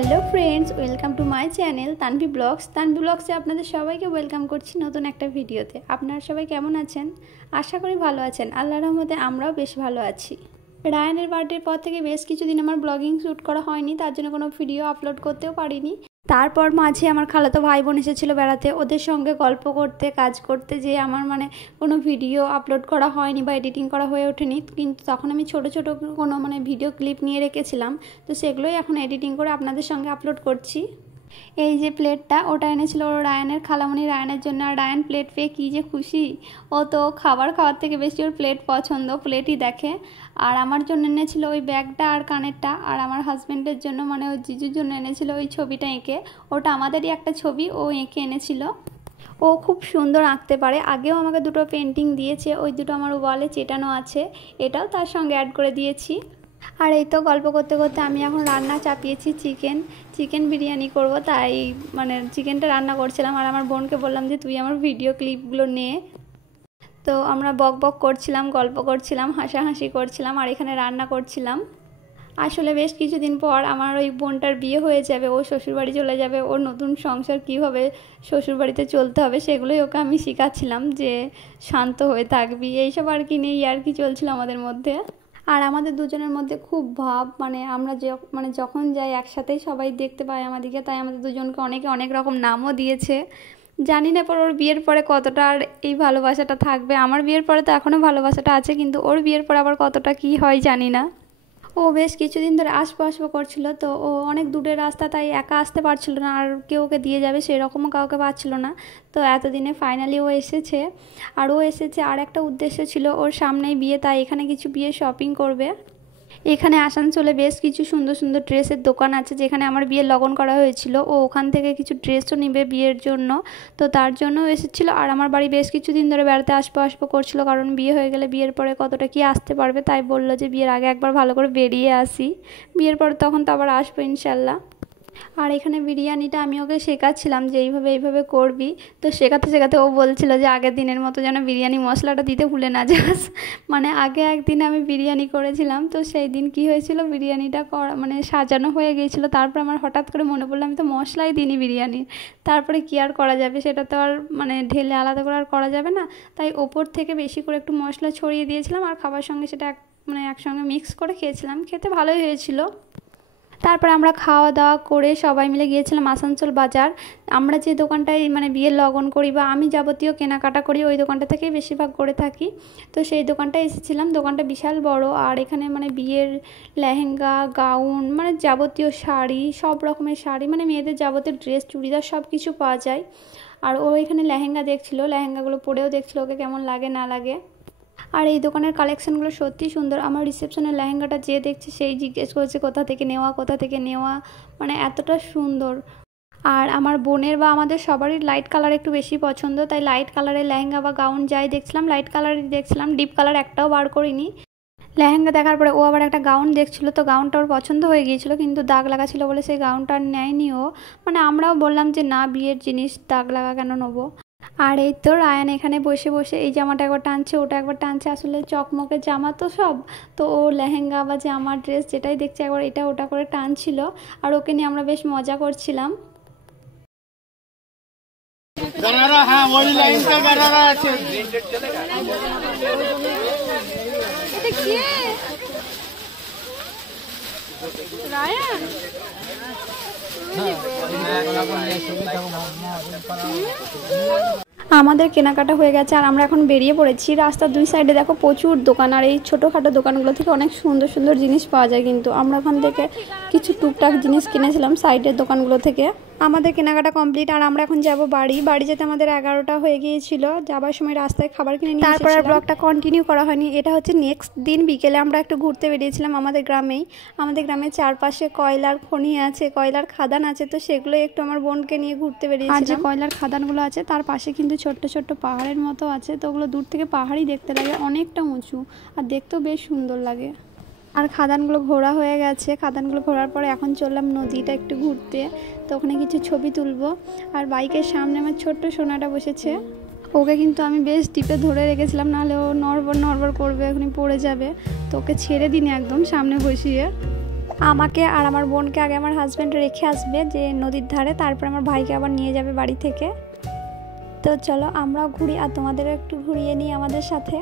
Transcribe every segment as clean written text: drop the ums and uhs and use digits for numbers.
Hello friends, welcome to my channel Tanvi ব্লগসে আপনাদের সবাইকে ওয়েলকাম করছি নতুন একটা ভিডিওতে। আপনারা সবাই কেমন আছেন? আশা করি ভালো আছেন। আল্লাহর রহমতে আমরাও বেশ ভালো আছি। রায়ানের বার্থডের পর থেকে বেশ কিছুদিন আমার ব্লগিং শ্যুট করা হয়নি, তার জন্য কোনো ভিডিও আপলোড করতেও পারিনি। তারপর মাঝে আমার খালাতো ভাই বোন এসেছিলো বেড়াতে, ওদের সঙ্গে গল্প করতে কাজ করতে যে আমার কোনো ভিডিও আপলোড করা হয়নি বা এডিটিং করা হয়ে ওঠেনি। কিন্তু তখন আমি ছোট ছোট কোনো ভিডিও ক্লিপ নিয়ে রেখেছিলাম, তো সেগুলোই এখন এডিটিং করে আপনাদের সঙ্গে আপলোড করছি। এই যে প্লেটটা, ওটা এনেছিল ওর রায়ানের খালামণি রায়ানের জন্য। আর রায়ান প্লেট পেয়ে কী যে খুশি! ও তো খাওয়ার থেকে বেশি ওর প্লেট পছন্দ, প্লেটই দেখে। আর আমার জন্য এনেছিল ওই ব্যাগটা আর কানেরটা, আর আমার হাজব্যান্ডের জন্য ওর জিজুর জন্য এনেছিল ওই ছবিটা এঁকে। ওটা আমাদেরই একটা ছবি ও এঁকে এনেছিল। ও খুব সুন্দর আঁকতে পারে। আগেও আমাকে দুটো পেন্টিং দিয়েছে, ওই দুটো আমার ওয়ালে চেটানো আছে, এটাও তার সঙ্গে অ্যাড করে দিয়েছি। আর এই তো গল্প করতে করতে আমি এখন রান্না চাপিয়েছি চিকেন বিরিয়ানি করব, তাই চিকেনটা রান্না করছিলাম। আর আমার বোনকে বললাম যে তুই আমার ভিডিও ক্লিপগুলো নে। তো আমরা বক করছিলাম, গল্প করছিলাম, হাসাহাসি করছিলাম, আর এখানে রান্না করছিলাম। আসলে বেশ কিছুদিন পর আমার ওই বোনটার বিয়ে হয়ে যাবে, ও শ্বশুরবাড়ি চলে যাবে। ওর নতুন সংসার কীভাবে শ্বশুরবাড়িতে চলতে হবে সেগুলোই ওকে আমি শেখাচ্ছিলাম, যে শান্ত হয়ে থাকবি, এইসব আর কি নেই আর কি চলছিল আমাদের মধ্যে। আর আমাদের দুজনের মধ্যে খুব ভাব, আমরা যখন যাই একসাথেই সবাই দেখতে পাই আমাদেরকে, তাই আমাদের দুজনকে অনেকে অনেক রকম নামও দিয়েছে। জানি না পর ওর বিয়ের পরে কতটা আর এই ভালোবাসাটা থাকবে। আমার বিয়ের পরে তো এখনও ভালোবাসাটা আছে, কিন্তু ওর বিয়ের পরে আবার কতটা কি হয় জানি না। ও বেশ কিছুদিন ধরে আসবো করছিল, তো ও অনেক দূরের রাস্তা, তাই একা আসতে পারছিল না, আর কেউ ওকে দিয়ে যাবে সেরকমও কাউকে পাচ্ছিল না। তো এতদিনে ফাইনালি ও এসেছে। আর ও এসেছে আর একটা উদ্দেশ্য ছিল, ওর সামনেই বিয়ে, তাই এখানে কিছু বিয়ে শপিং করবে। এখানে আসানসোলে বেশ কিছু সুন্দর সুন্দর ড্রেসের দোকান আছে, যেখানে আমার বিয়ের লগন করা হয়েছিল। ও ওখান থেকে কিছু ড্রেসও নেবে বিয়ের জন্য, তো তার জন্যও এসেছিলো। আর আমার বাড়ি বেশ কিছুদিন ধরে বেড়াতে আসবো করছিল, কারণ বিয়ে হয়ে গেলে বিয়ের পরে কতটা কি আসতে পারবে, তাই বললো যে বিয়ের আগে একবার ভালো করে বেরিয়ে আসি, বিয়ের পরে তখন তো আবার আসবো ইনশাল্লাহ। আর এখানে বিরিয়ানিটা আমি ওকে শেখাচ্ছিলাম যে এইভাবে করবি। তো শেখাতে ও বলছিল যে আগের দিনের মতো যেন বিরিয়ানি মশলাটা দিতে ভুলে না যাস। আগে একদিন আমি বিরিয়ানি করেছিলাম, তো সেই দিন কি হয়েছিল, বিরিয়ানিটা সাজানো হয়ে গিয়েছিল। তারপর আমার হঠাৎ করে মনে পড়লো আমি তো মশলাই দিইনি বিরিয়ানির। তারপরে কি আর করা যাবে, সেটা তো আর ঢেলে আলাদা করে আর করা যাবে না, তাই ওপর থেকে বেশি করে একটু মশলা ছড়িয়ে দিয়েছিলাম। আর খাবার সঙ্গে সেটা একসঙ্গে মিক্স করে খেয়েছিলাম, খেতে ভালোই হয়েছিল। তারপর আমরা খাওয়া দাওয়া করে সবাই মিলে গিয়েছিলাম আসানসোল বাজার। আমরা যে দোকানটায় বিয়ের লগন করি বা আমি যাবতীয় কেনাকাটা করি, ওই দোকানটা থেকেই বেশিরভাগ করে থাকি। তো সেই দোকানটায় এসেছিলাম। দোকানটা বিশাল বড়, আর এখানে বিয়ের লেহেঙ্গা, গাউন, যাবতীয় শাড়ি, সব রকমের শাড়ি, মেয়েদের যাবতীয় ড্রেস, চুড়িদার সব কিছু পাওয়া যায়। আর ও এখানে লেহেঙ্গা দেখছিল, লেহেঙ্গাগুলো পরেও দেখছিল ওকে কেমন লাগে না লাগে। আর এই দোকানের কালেকশানগুলো সত্যি সুন্দর। আমার রিসেপশনের লেহেঙ্গাটা যে দেখছে সেই জিজ্ঞেস করছে কোথা থেকে নেওয়া, এতটা সুন্দর। আর আমার বোনের বা আমাদের সবারই লাইট কালার একটু বেশি পছন্দ, তাই লাইট কালারের লেহেঙ্গা বা গাউন যাই দেখছিলাম লাইট কালারই দেখছিলাম, ডিপ কালার একটাও বার করিনি। লেহেঙ্গা দেখার পরে ও আবার একটা গাউন দেখছিল, তো গাউনটা ওর পছন্দ হয়ে গিয়েছিলো, কিন্তু দাগ লাগা ছিল বলে সেই গাউনটা আর নেয়নি ও। আমরাও বললাম যে না, বিয়ের জিনিস দাগ লাগা কেন নেবো। আর এই তো রায়ান এখানে বসে এই জামাটা একবার টানছে, ওটা একবার টানছে, আসলে চকমকের জামা তো সব, তো ও লেহেঙ্গা বা জামা ড্রেস যেটাই দেখছে একবার এটা ওটা করে টানছিল। আর ওকে নিয়ে আমরা বেশ মজা করছিলাম। রায়ান আমাদের কেনাকাটা হয়ে গেছে, আর আমরা এখন বেরিয়ে পড়েছি। রাস্তার দুই সাইডে দেখো প্রচুর দোকান, আর এই ছোটোখাটো দোকানগুলো থেকে অনেক সুন্দর সুন্দর জিনিস পাওয়া যায়। কিন্তু আমরা ওখান থেকে কিছু টুকটাক জিনিস কিনেছিলাম সাইডের দোকানগুলো থেকে। আমাদের কেনাকাটা কমপ্লিট, আর আমরা এখন যাব বাড়ি যেতে আমাদের 11টা হয়ে গিয়েছিল। যাবার সময় রাস্তায় খাবার কিনে নিয়ে তারপর আর ব্লগটা কন্টিনিউ করা হয়নি। এটা হচ্ছে নেক্সট দিন বিকেলে আমরা একটু ঘুরতে বেরিয়েছিলাম আমাদের গ্রামের চারপাশে কয়লার খনি আছে, কয়লার খাদান আছে, তো সেগুলো একটু আমার বোনকে নিয়ে ঘুরতে বেরিয়েছিলাম। আর যে কয়লার খাদানগুলো আছে তার পাশে কিন্তু ছোট্ট ছোট্ট পাহাড়ের মতো আছে, তো ওগুলো দূর থেকে পাহাড়ই দেখতে লাগে, অনেকটা উঁচু, আর দেখতেও বেশ সুন্দর লাগে। আর খাদানগুলো ঘোরা হয়ে গেছে, খাদানগুলো ঘোরার পরে এখন চললাম নদীটা একটু ঘুরতে, তো ওখানে কিছু ছবি তুলবো। আর বাইকের সামনে আমার ছোট্ট সোনাটা বসেছে, ওকে কিন্তু আমি বেশ টিপে ধরে রেখেছিলাম, নাহলে ও নড়বড় করবে, এখনই পড়ে যাবে, তো ওকে ছেড়ে দিনি একদম সামনে বসিয়ে। আমাকে আর আমার বোনকে আগে আমার হাজব্যান্ড রেখে আসবে যে নদীর ধারে, তারপর আমার ভাইকে আবার নিয়ে যাবে বাড়ি থেকে। তো চলো আমরাও ঘুরি আর তোমাদেরও একটু ঘুরিয়ে নিই আমাদের সাথে।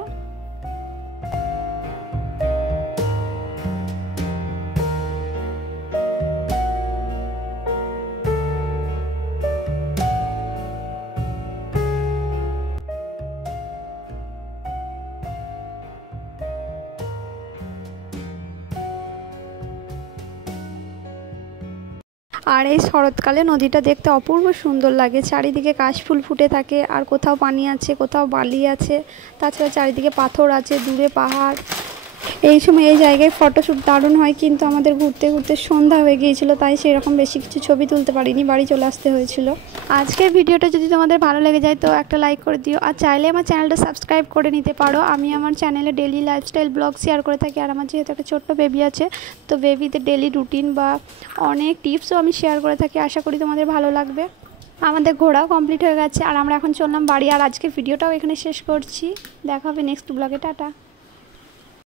আর এই শরৎকালে নদীটা দেখতে অপূর্ব সুন্দর লাগে, চারিদিকে কাশফুল ফুটে থাকে, আর কোথাও পানি আছে কোথাও বালি আছে, তাছাড়া চারিদিকে পাথর আছে, দূরে পাহাড়। এই সময় এই জায়গায় ফটোশ্যুট দারুণ হয়, কিন্তু আমাদের ঘুরতে ঘুরতে সন্ধ্যা হয়ে গিয়েছিল, তাই সেরকম বেশি কিছু ছবি তুলতে পারিনি, বাড়ি চলে আসতে হয়েছিল। আজকের ভিডিওটা যদি তোমাদের ভালো লেগে যায় তো একটা লাইক করে দিও, আর চাইলে আমার চ্যানেলটা সাবস্ক্রাইব করে নিতে পারো। আমি আমার চ্যানেলে ডেলি লাইফস্টাইল ব্লগ শেয়ার করে থাকি, আর আমার যেহেতু একটা ছোট্ট বেবি আছে, তো বেবিদের ডেলি রুটিন বা অনেক টিপসও আমি শেয়ার করে থাকি। আশা করি তোমাদের ভালো লাগবে। আমাদের ঘোরাও কমপ্লিট হয়ে গেছে, আর আমরা এখন চললাম বাড়ি। আর আজকের ভিডিওটাও এখানে শেষ করছি, দেখা হবে নেক্সট ব্লগে। টাটা।